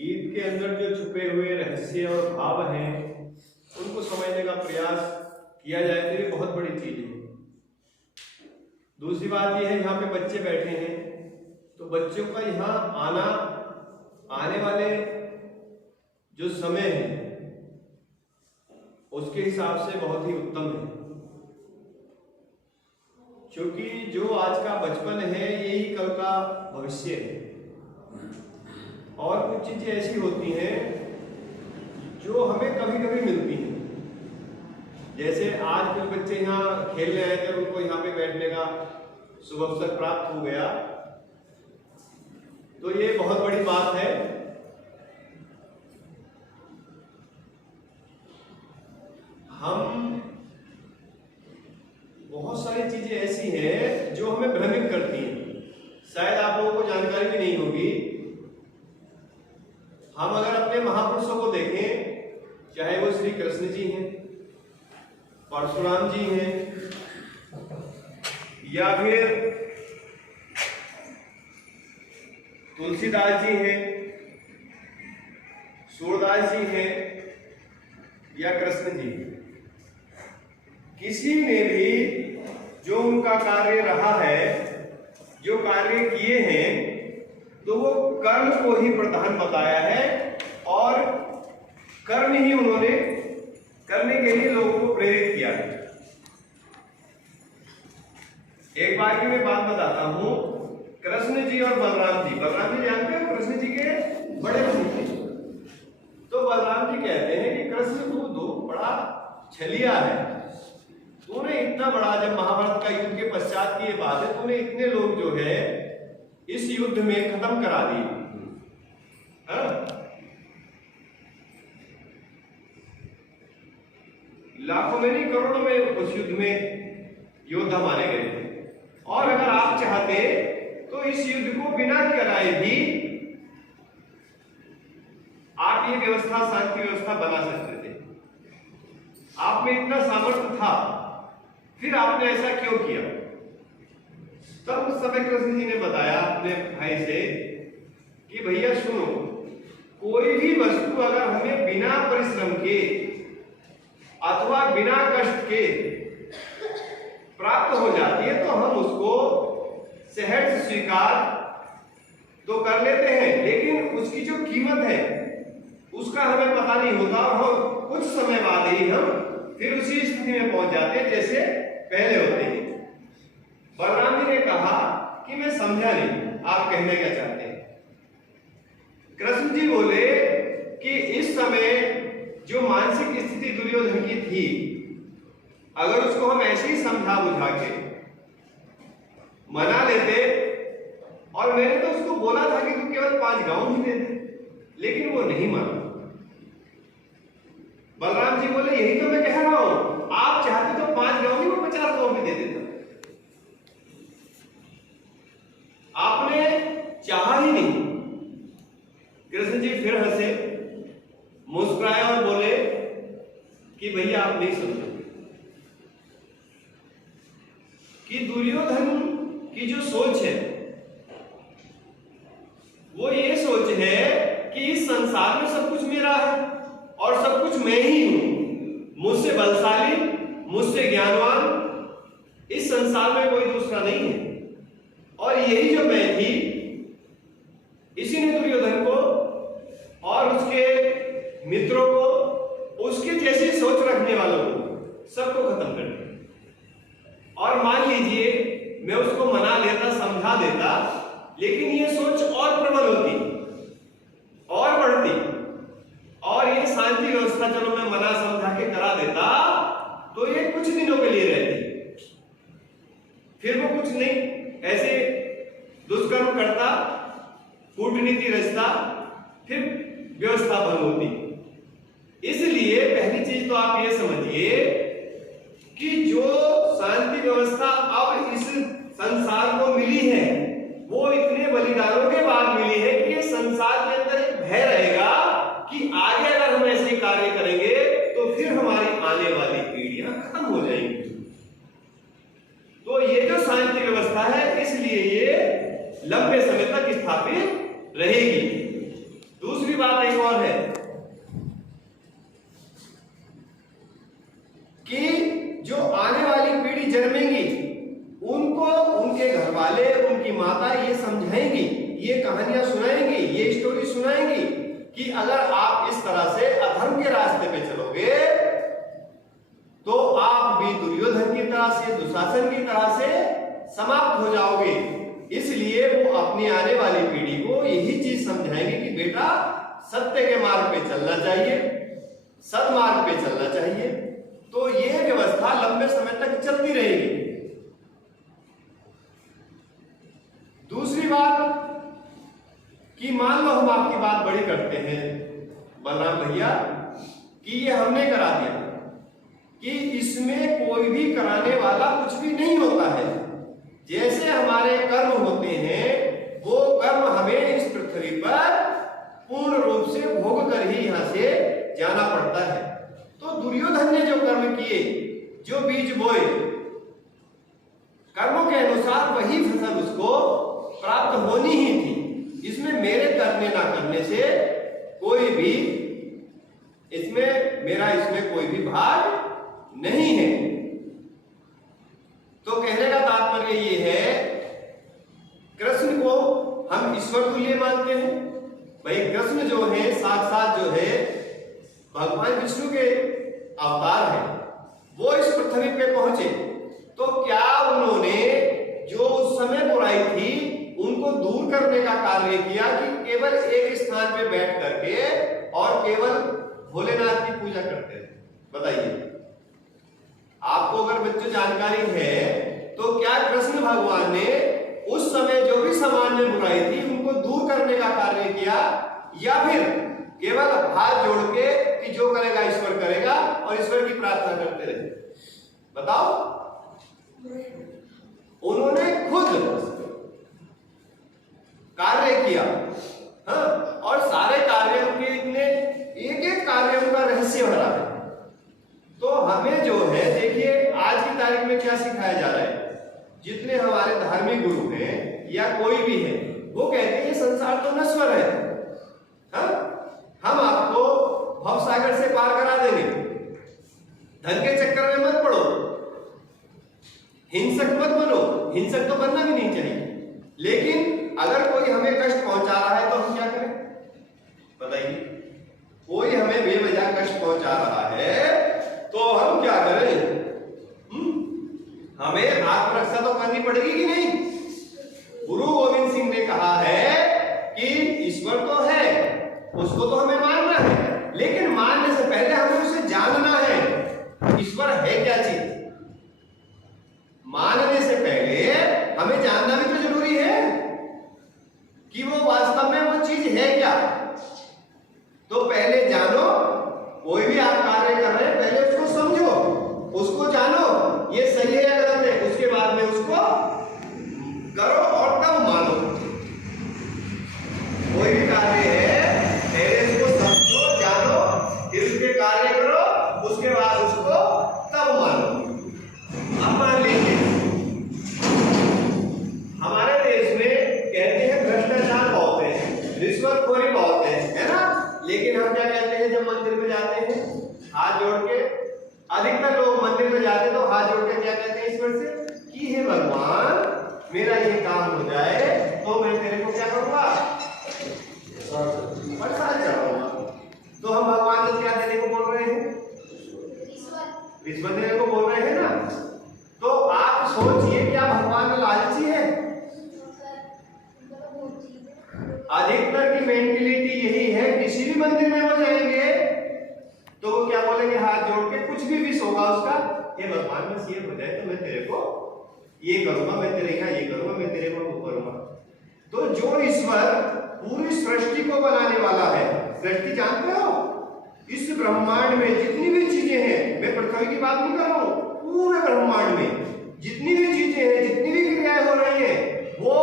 गीत के अंदर जो छुपे हुए रहस्य और भाव हैं उनको समझने का प्रयास किया जाए तो ये बहुत बड़ी चीज है। दूसरी बात ये है, यहाँ पे बच्चे बैठे हैं तो बच्चों का यहाँ आना, आने वाले जो समय है उसके हिसाब से बहुत ही उत्तम है, क्योंकि जो आज का बचपन है यही कल का भविष्य है। और कुछ चीजें ऐसी होती हैं जो हमें कभी कभी मिलती हैं, जैसे आज कुछ बच्चे यहाँ खेलने आए थे, उनको यहाँ पे बैठने का शुभ अवसर प्राप्त हो गया, तो ये बहुत बड़ी बात है। हम बहुत सारी चीजें ऐसी हैं जो हमें भ्रमित करती हैं, शायद आप लोगों को जानकारी भी नहीं होगी। हम अगर अपने महापुरुषों को देखें, चाहे वो श्री कृष्ण जी हैं, परशुराम जी हैं, या फिर तुलसीदास जी हैं, सूरदास जी हैं, या कृष्ण जी, किसी ने भी जो उनका कार्य रहा है, जो कार्य किए हैं, तो वो कर्म को ही प्रधान बताया है और कर्म ही उन्होंने करने के लिए लोगों को प्रेरित किया है। एक बार की मैं बात बताता हूं, कृष्ण जी और बलराम जी। बलराम जी जानते हो, कृष्ण जी के बड़े भाई थे। तो बलराम जी कहते हैं कि कृष्ण तू बड़ा छलिया है, तूने इतना बड़ा, जब महाभारत का युद्ध के पश्चात की ये बात है, तूने इतने लोग जो है इस युद्ध में खत्म करा दिए। लाखों में नहीं, करोड़ों में उस युद्ध में योद्धा मारे गए थे, और अगर आप चाहते तो इस युद्ध को बिना कराए भी आप ये व्यवस्था, शांति व्यवस्था बना सकते थे। आप में इतना सामर्थ्य था, फिर आपने ऐसा क्यों किया? तब उस समय कृष्ण जी ने बताया अपने भाई से कि भैया सुनो, कोई भी वस्तु अगर हमें बिना परिश्रम के अथवा बिना कष्ट के प्राप्त हो जाती है तो हम उसको सहज से स्वीकार तो कर लेते हैं, लेकिन उसकी जो कीमत है उसका हमें पता नहीं होता, और हम कुछ समय बाद ही हम फिर उसी स्थिति में पहुंच जाते हैं जैसे पहले होते हैं। बलराम जी ने कहा कि मैं समझा नहीं, आप कहना क्या चाहते हैं? कृष्ण जी बोले कि इस समय जो मानसिक स्थिति दुर्योधन की थी, अगर उसको हम ऐसे ही समझा बुझा के मना लेते, और मैंने तो उसको बोला था कि तू केवल 5 गांव ही दे दे, लेकिन वो नहीं माना। बलराम जी बोले यही तो मैं कह रहा हूं, आप चाहते तो 5 गांव नहीं, वो 50 गांव भी दे देता। आपने चाहा ही नहीं। कृष्ण जी फिर हंसे, मुस्कुराए और बोले कि भैया आप नहीं समझे कि दुर्योधन की जो सोच है वो ये सोच है कि इस संसार में सब कुछ मेरा है और सब कुछ मैं ही हूं, मुझसे बलशाली, मुझसे ज्ञानवान इस संसार में कोई दूसरा नहीं है। और यही जो मैं थी, इसी ने दुर्योधन को और उसके मित्रों को, उसके जैसी सोच रखने वालों को, सबको खत्म कर दिया। और मान लीजिए मैं उसको मना लेता, समझा देता, लेकिन ये सोच और प्रबल होती और बढ़ती, और ये शांति व्यवस्था चलो मैं मना समझा के करा देता तो ये कुछ दिनों के लिए रहती, फिर वो कुछ नहीं ऐसे दुष्कर्म करता, कूटनीति रचता, फिर व्यवस्था भंग होती। इसलिए पहली चीज तो आप ये समझिए कि जो शांति व्यवस्था अब इस संसार को मिली है वो इतने बलिदानों के बाद मिली है कि ये संसार के अंदर एक भय रहेगा कि आगे अगर हम ऐसे कार्य करेंगे तो फिर हमारी आने वाली पीढ़ियां खत्म हो जाएंगी। तो ये जो शांति व्यवस्था है, इसलिए ये लंबे समय तक स्थापित रहेगी। दूसरी बात एक और है कि जो आने वाली पीढ़ी जन्मेगी उनको उनके घर वाले, उनकी माता ये समझाएंगी, ये कहानियां सुनाएंगी, ये स्टोरी सुनाएंगी कि अगर आप इस तरह से अधर्म के रास्ते पे चलोगे तो आप भी दुर्योधन की तरह से, दुशासन की तरह से समाप्त हो जाओगे। इसलिए वो अपनी आने वाली पीढ़ी को यही चीज समझाएंगे कि बेटा सत्य के मार्ग पे चलना चाहिए, सदमार्ग पे चलना चाहिए। तो ये व्यवस्था लंबे समय तक चलती रहेगी। दूसरी बात कि मान लो हम आपकी बात बड़ी करते हैं बलराम भैया कि ये हमने करा दिया, कि इसमें कोई भी कराने वाला कुछ भी नहीं होता है। जैसे हमारे कर्म होते हैं वो कर्म हमें इस पृथ्वी पर पूर्ण रूप से भोग कर ही यहां से जाना पड़ता है। तो दुर्योधन ने जो कर्म किए, जो बीज बोए, कर्मों के अनुसार वही फसल उसको प्राप्त होनी ही थी। इसमें मेरे करने ना करने से कोई भी इसमें कोई भी भाग नहीं है। तो कहने का तात्पर्य ये है, कृष्ण को हम ईश्वर तुल्य मानते हैं। भाई कृष्ण जो है साक्षात जो है भगवान विष्णु के अवतार है, वो इस पृथ्वी पे पहुंचे तो क्या उन्होंने जो उस समय बुराई थी उनको दूर करने का कार्य किया कि केवल एक स्थान पे बैठ करके और केवल भोलेनाथ की पूजा करते थे? बताइए, आपको अगर बच्चों जानकारी है तो क्या कृष्ण भगवान ने उस समय जो भी समाज में बुराई थी उनको दूर करने का कार्य किया, या फिर केवल हाथ जोड़ के कि जो करेगा ईश्वर करेगा और ईश्वर की प्रार्थना करते रहे? बताओ। उन्होंने खुद कार्य किया, हाँ, और सारे कार्यों के इतने एक एक कार्यों का रहस्य भरा है। तो हमें जो है देखिए आज की तारीख में क्या सिखाया जा रहा है, जितने हमारे धार्मिक गुरु हैं या कोई भी है वो कहते हैं ये संसार तो नश्वर है, हाँ? हम आपको भवसागर से पार करा देंगे, धन के चक्कर में मत पड़ो, हिंसक मत बनो। हिंसक तो बनना भी नहीं चाहिए, लेकिन अगर कोई हमें कष्ट पहुंचा रहा है तो हम क्या करें? बताइए, कोई हमें बेवजह कष्ट पहुंचा रहा है तो हम क्या करें? हमें आत्मरक्षा तो करनी पड़ेगी कि नहीं? गुरु गोविंद सिंह ने कहा है कि ईश्वर तो है, उसको तो हमें मानना है, लेकिन मानने से पहले हमें उसे जानना है। ईश्वर है क्या चीज? मानने से पहले हमें जानना भी तो जरूरी है कि वो वास्तव में वो चीज है क्या। तो पहले जानो, कोई भी आप कार्य कर रहे हैं पहले उसको समझो, उसको जानो ये सही है या गलत है, उसके बाद में उसको करो और तब मानो। कोई भी कार्य है पहले उसको समझो, जानो, फिर उसके कार्य करो, उसके बाद उसको तब मानो। अब मान लीजिए हमारे देश में कहते हैं भ्रष्टाचार बहुत है, रिश्वतखोरी बहुत है ना? लेकिन हम क्या कहते हैं जब मंदिर में जाते हैं हाथ जोड़ के, अधिकतर लोग मंदिर में जाते हैं तो हाथ जोड़ के क्या कहते हैं ईश्वर से कि हे भगवान मेरा ये काम हो जाए तो मैं तेरे को क्या करूंगा? प्रसाद चढ़ाऊंगा। तो हम भगवान को क्या देने को बोल रहे हैं? रिश्वत देने को बोल रहे हैं ना? तो आप सोचिए क्या भगवान लालची है? अधिकतर की मेंटेलिटी यही है, किसी भी मंदिर में वो जाएंगे तो वो क्या बोलेंगे हाथ जोड़ के, कुछ भी विश होगा उसका, ये भगवान बस ये हो जाए तो मैं तेरे को ये करूंगा, मैं तेरे यहाँ ये करूंगा, मैं तेरे को वो करूंगा। तो जो ईश्वर पूरी सृष्टि को बनाने वाला है, सृष्टि जानते हो, इस ब्रह्मांड में जितनी भी चीजें हैं, मैं पृथ्वी की बात नहीं कर रहा हूं, पूरे ब्रह्मांड में जितनी भी चीजें हैं, जितनी भी क्रियाएं हो रही हैं, वो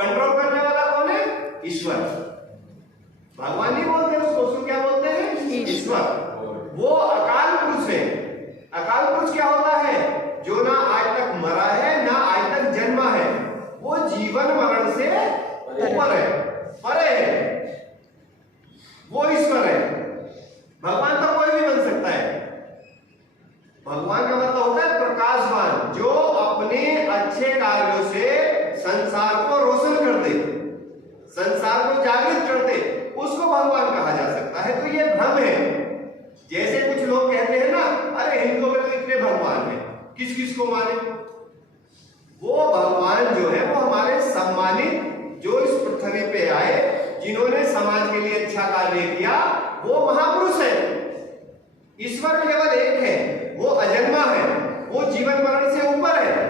कंट्रोल करने वाला कौन है? ईश्वर। भगवान नहीं बोलते उसको क्या बोलते हैं? ईश्वर। वो अकाल पुरुष है। अकाल पुरुष क्या होता है? जो ना आज तक मरा है ना आज तक जन्मा है, वो जीवन मरण से ऊपर है, परे है, वो जागृत करते, उसको भगवान कहा जा सकता है। तो ये भ्रम है। जैसे कुछ लोग कहते हैं ना, अरे हिंदुओं में तो इतने भगवान हैं, किस किस को माने? वो भगवान जो है वो हमारे सम्मानित, जो इस पृथ्वी पे आए, जिन्होंने समाज के लिए अच्छा कार्य किया, वो महापुरुष है। ईश्वर केवल एक है, वो अजन्मा है, वो जीवन मरण से ऊपर है,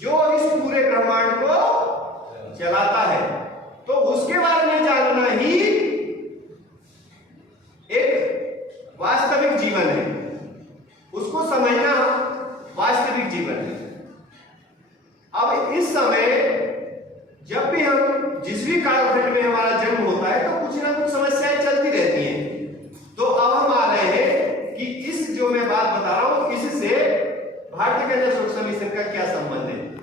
जो इस पूरे ब्रह्मांड को चलाता है। तो उसके बारे में जानना ही एक वास्तविक जीवन है, उसको समझना वास्तविक जीवन है। अब इस समय जब भी हम जिस भी कालखंड में हमारा जन्म होता है तो कुछ ना कुछ समस्याएं चलती रहती हैं। तो अब हम आ रहे हैं कि इस जो मैं बात बता रहा हूं, इससे भारतीय कैलेंडर सोशल मिशन का क्या संबंध है।